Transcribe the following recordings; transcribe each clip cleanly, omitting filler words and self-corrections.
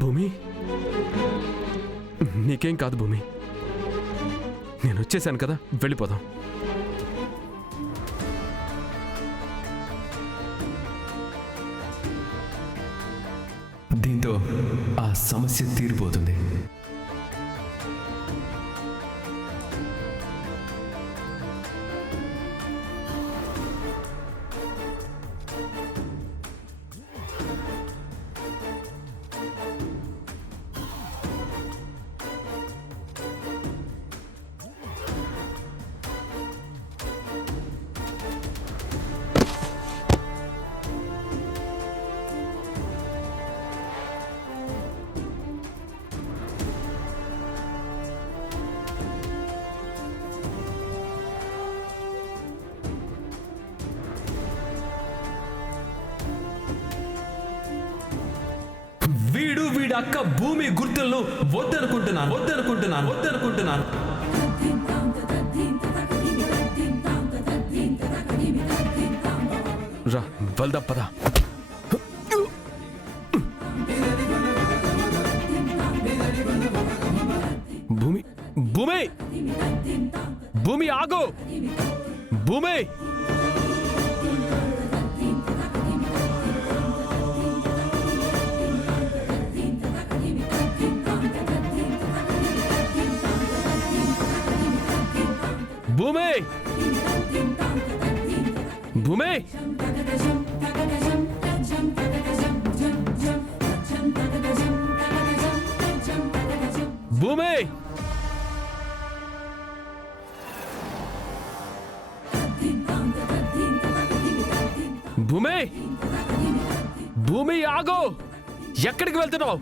భూమి, నీకేం కాదు భూమి. నేను వచ్చేసాను కదా, వెళ్ళిపోదాం. దీంతో ఆ సమస్య తీరిపోతుంది. వీడి అక్క భూమి గుర్తులను వద్దనుకుంటున్నాను. రా, వెళ్దాం పద. భూమి, భూమి, భూమి ఆగు. భూమి, భూమి, భూమి, భూమి, భూమి, భూమి ఆగు. ఎక్కడికి వెళ్తున్నావు?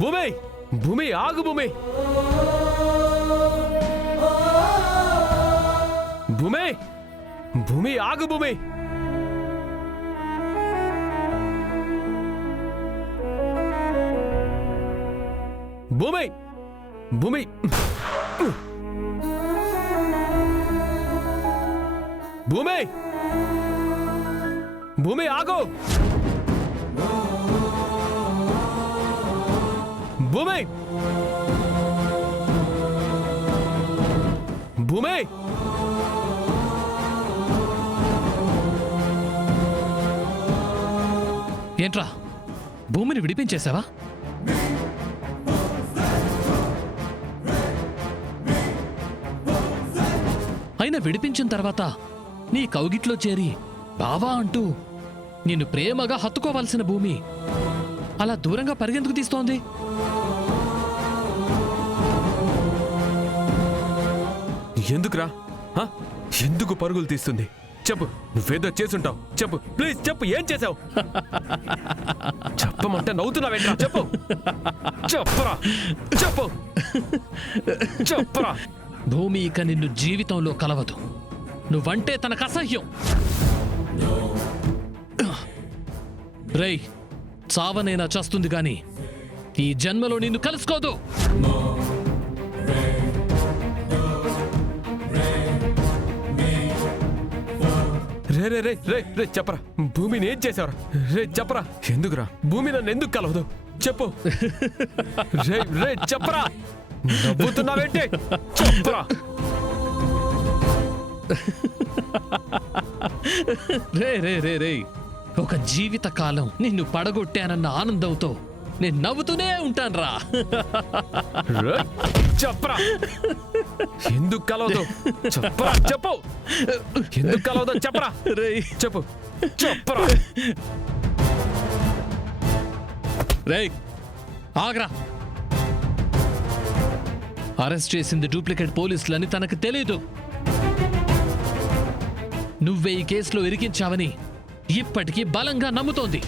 భూమి, భూమి ఆగు. భూమి, భూమి, భూమి ఆగు. భూమి, భూమి, భూమి, భూమి, భూమి ఆగు. భూమి, భూమి, ఏంట్రా, భూమిని విడిపించేశావా? అయినా విడిపించిన తర్వాత నీ కౌగిట్లో చేరి బావా అంటూ నిన్ను ప్రేమగా హత్తుకోవాల్సిన భూమి అలా దూరంగా పరిగెందుకు తీస్తోంది? ఎందుకురా? ఎందుకు పరుగులు తీస్తుంది? చెప్పు, నువ్వేదో చేసుంటావు. చెప్పు ప్లీజ్, చెప్పు, ఏం చేసావు? చెప్పమంటే నవ్వుతున్నావేంట్రా? చెప్పు, చెప్పరా, చెప్పు, చెప్పరా. భూమి ఇక నిన్ను జీవితంలో కలవదు. నువ్వంటే తనకు అసహ్యం. రేయ్, చావనైనా చస్తుంది గాని ఈ జన్మలో నిన్ను కలుసుకోదు. రే రే రే రే రే చెప్పరా, భూమిని ఏం చేసావురా? రే చెప్పరా, ఎందుకురా భూమి నన్ను ఎందుకు కలవదు? చెప్పు. రే రే చెప్పరా, నవ్వుతున్నావేంటి? చెప్పరా. రే రే రే రే ఒక జీవిత కాలం నిన్ను పడగొట్టానన్న ఆనందంతో నేను నవ్వుతూనే ఉంటానురా. చెప్పరా, ఎందుకు కలవదు? చెప్పరా, చెప్పు, ఎందుకు కలవదు? చెప్పరా, రే చెప్పు, చెప్పరా. రే ఆగ్రా. అరెస్ట్ చేసింది డూప్లికేట్ పోలీసులని తనకు తెలీదు. నువ్వే ఈ కేసులో ఇరికించావని ఇప్పటికీ బలంగా నమ్ముతోంది.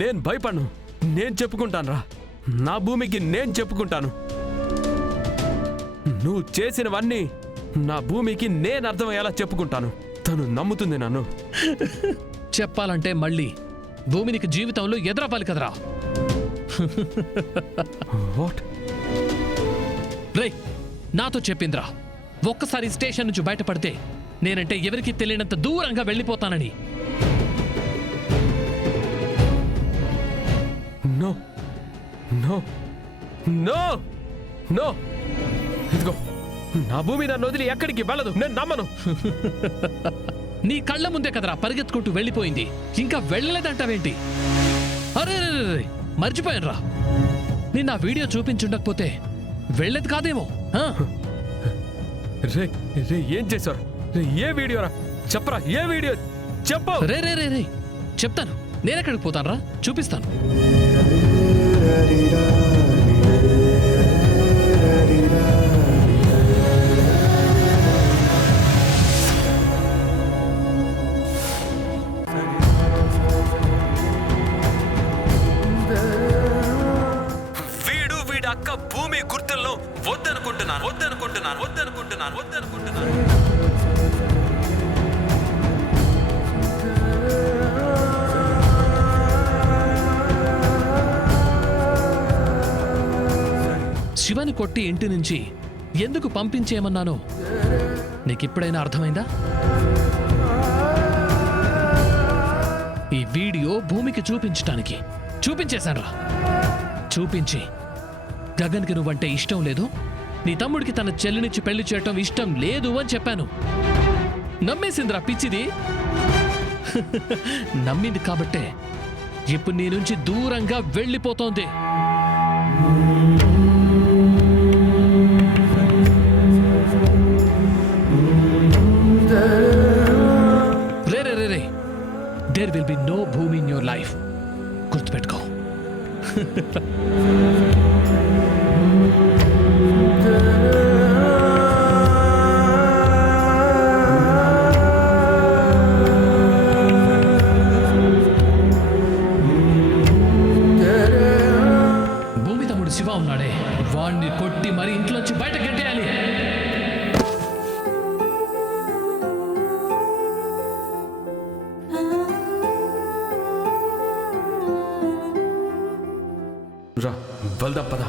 నేను భయపడను. నేను చెప్పుకుంటాను రా. నా భూమికి నేను చెప్పుకుంటాను. నువ్వు చేసినవన్నీ నా భూమికి నేను అర్థమయ్యేలా చెప్పుకుంటాను. తను నమ్ముతుంది నన్ను. చెప్పాలంటే మళ్ళీ భూమినికి జీవితంలో ఎదురవ్వాలి కదరా. వాట్? రేయ్, నాతో చెప్పిందిరా, ఒక్కసారి స్టేషన్ నుంచి బయటపడితే నేనంటే ఎవరికి తెలియనంత దూరంగా వెళ్ళిపోతానని. No no no no. ఇదిగో, నా భూమి నన్ను వదిలి ఎక్కడికి వెళ్ళదు. నేను నమ్మను. నీ కళ్ళ ముందే కదరా పరిగెత్తుకుంటూ వెళ్ళిపోయింది. ఇంకా వెళ్ళలేదంటావేంటి? అరే మర్చిపోయాను రా. నేను ఆ వీడియో చూపించుండకపోతే వెళ్ళేది కాదేమో. రే రే ఏం చేశారు? రే, ఏ వీడియో రా? చెప్పరా, ఏ వీడియో చెప్పు. రే రే రే రే చెప్తాను. నేనెక్కడికి పోతాను రా, చూపిస్తాను. వీడి అక్క భూమి గుర్తులను వద్దనుకుంటున్నాను. శివని కొట్టి ఇంటి నుంచి ఎందుకు పంపించేయమన్నానో నీకిప్పుడైనా అర్థమైందా? ఈ వీడియో భూమికి చూపించటానికి చూపించేశానురా. చూపించి గగన్కి నువ్వంటే ఇష్టం లేదు, నీ తమ్ముడికి తన చెల్లినిచ్చి పెళ్లి చేయటం ఇష్టం లేదు అని చెప్పాను. నమ్మేసిందిరా పిచ్చిది. నమ్మింది కాబట్టే ఇప్పుడు నీ నుంచి దూరంగా వెళ్ళిపోతోంది. రే దేర్ విల్ బి నో భూమి ఇన్ యువర్ లైఫ్. గుర్తుపెట్టుకో. భూమి తమ్ముడు శివ ఉన్నాడే, వాణ్ణి కొట్టి మరి ఇంట్లోంచి బయట గెట్టేయాలి. రా, వెళ్దాం పద.